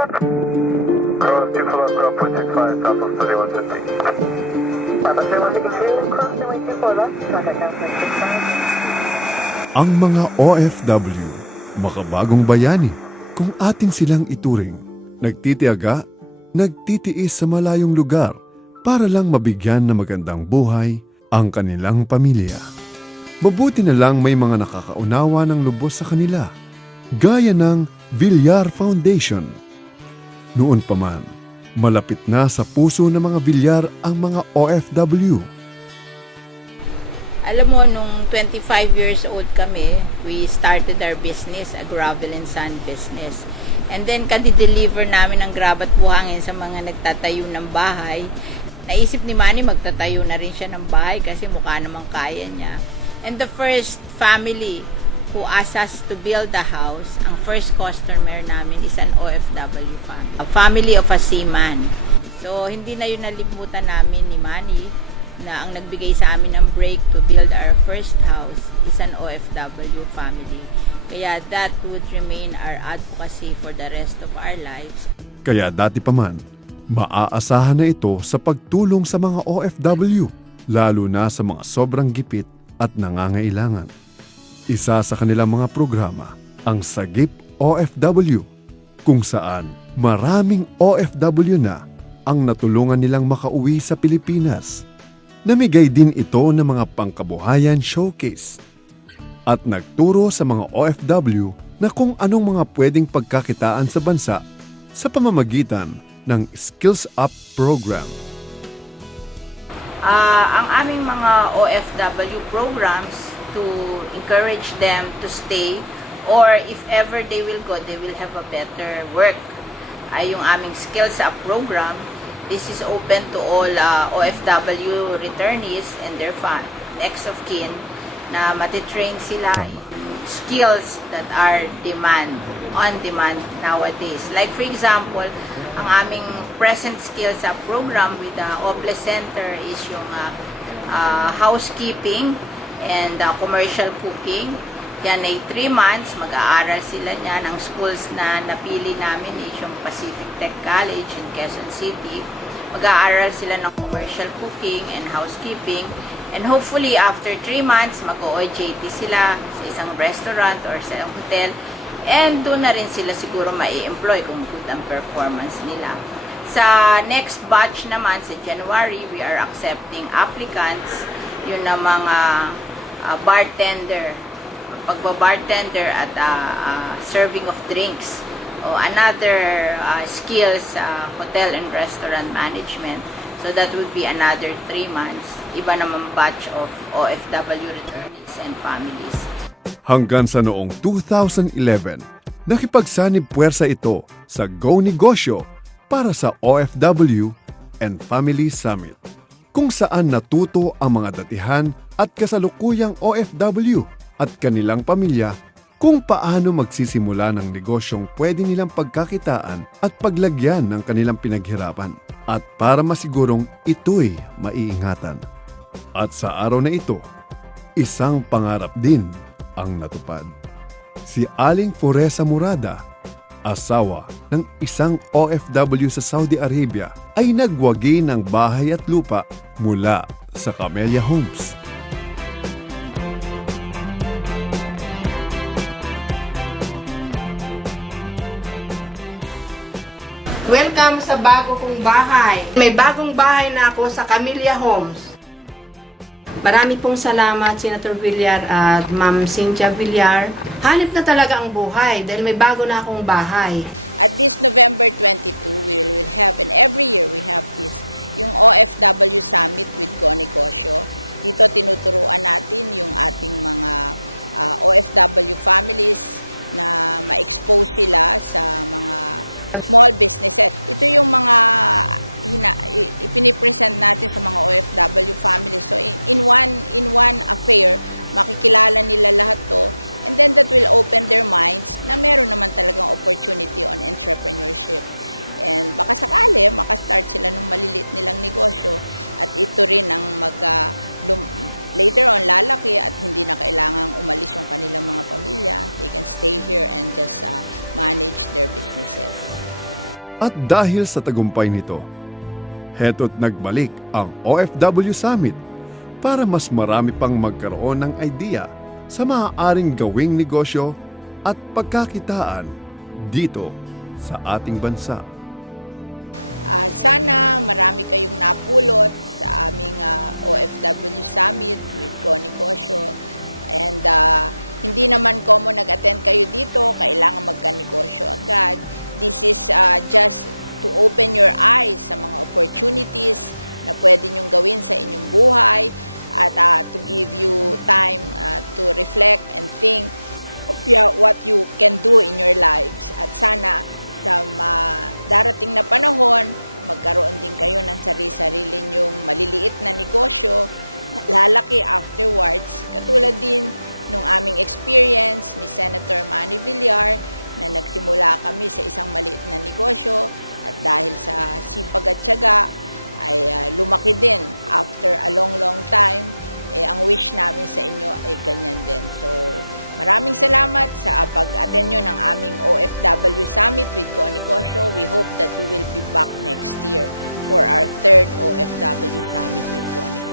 Ang mga OFW, makabagong bayani, kung atin silang ituring, nagtitiyaga, nagtitiis sa malayong lugar para lang mabigyan ng magandang buhay ang kanilang pamilya. Mabuti na lang may mga nakakaunawa ng lubos sa kanila, gaya ng Villar Foundation. Noon pa man, malapit na sa puso ng mga Villar ang mga OFW. Alam mo, nung 25 years old kami, we started our business, a gravel and sand business. And then, kadi-deliver namin ng grab at buhangin sa mga nagtatayo ng bahay. Naisip ni Manny, magtatayo na rin siya ng bahay kasi mukha namang kaya niya. And the first family who asked us to build a house, ang first customer namin is an OFW family. A family of a seaman. So, hindi na yun nalimutan namin ni Manny, na ang nagbigay sa amin ng break to build our first house is an OFW family. Kaya that would remain our advocacy for the rest of our lives. Kaya dati pa man, maaasahan na ito sa pagtulong sa mga OFW, lalo na sa mga sobrang gipit at nangangailangan. Isa sa kanilang mga programa, ang Sagip OFW, kung saan maraming OFW na ang natulungan nilang makauwi sa Pilipinas. Namigay din ito ng mga pangkabuhayan showcase at nagturo sa mga OFW na kung anong mga pwedeng pagkakitaan sa bansa sa pamamagitan ng Skills Up program. Ang aming mga OFW programs to encourage them to stay, or if ever they will go, they will have a better work, ay yung aming Skills Up program. This is open to all OFW returnees and their next of kin na matitrain sila in skills that are on demand nowadays. Like for example, ang aming present skills program with the OPLE Center is yung housekeeping and commercial cooking. Yan ay 3 months, mag-aaral sila niyan. Ang schools na napili namin is yung Pacific Tech College in Quezon City. Mag-aaral sila ng commercial cooking and housekeeping. And hopefully, after 3 months, mag-OJT sila sa isang restaurant or sa hotel. And doon na rin sila siguro mai-employ kung good ang performance nila. Sa next batch naman, sa January, we are accepting applicants. Yun na mga bartender, pagbabartender at serving of drinks, o another skills, hotel and restaurant management. So that would be another 3 months. Iba naman batch of OFW returnees and families. Hanggang sa noong 2011, nakipagsanib puwersa ito sa Go Negosyo para sa OFW and Family Summit, kung saan natuto ang mga datihan at kasalukuyang OFW at kanilang pamilya kung paano magsisimula ng negosyong pwede nilang pagkakitaan at paglagyan ng kanilang pinaghirapan, at para masigurong ito'y maiingatan. At sa araw na ito, isang pangarap din ang natupad. Si Aling Foresa Murada, asawa ng isang OFW sa Saudi Arabia, ay nagwagi ng bahay at lupa mula sa Camellia Homes. Welcome sa bago kong bahay. May bagong bahay na ako sa Camellia Homes. Marami pong salamat, Senator Villar at Ma'am Cynthia Villar. Hanip na talaga ang buhay dahil may bago na akong bahay. At this November 22, we will have, and every year we have this, yung OFW Summit with Go Negosyo. Dito tinuturuan natin yung ating mga OFW families na ma-expose sila sa mga small businesses. Ito yung mga ipinipresent natin sa mga OFW families. So in one affair, makikilala nila lahat to, and then that will open their minds na meron naman talagang opportunity on entrepreneurship. And baka sakali, makastart sila ng maliliit nilang negosyo, at ito rin ang later on lalaki at hindi na kailangang umalis yung kanilang mga pamilya. They can stay here and just manage their businesses. At dahil sa tagumpay nito, heto't nagbalik ang OFW Summit para mas marami pang magkaroon ng idea sa maaaring gawing negosyo at pagkakitaan dito sa ating bansa. Sana marami kayong napulot sa aming OFW Summit with Connie Cosio. And hindi naman common nag-attend kayo dito, kailangan magka-negosyo agad. This is just to open your eyes sa mga opportunities na pwede nyong gawin sa inyong buhay at to give you time to reflect and think of what you can do in your lives. At sana sa darating na panahon, magkaroon din kayo ng sarili-sarili nyong maliliit na negosyo, lalaki afterwards, katulad din nung aming experience ni Senator Manny Villar na nagsimula kami sa isang maliit na negosyo at dahil sa sipag at tiyaga ay lumaki din after a long time. Ang wish namin sa inyo ay ganyan din. So, maraming salamat sa pag-attend nyo ng aming OFW Summit with Connie Cosio. We hope that we will be back next year for our third OFW Summit with Connie Cosio.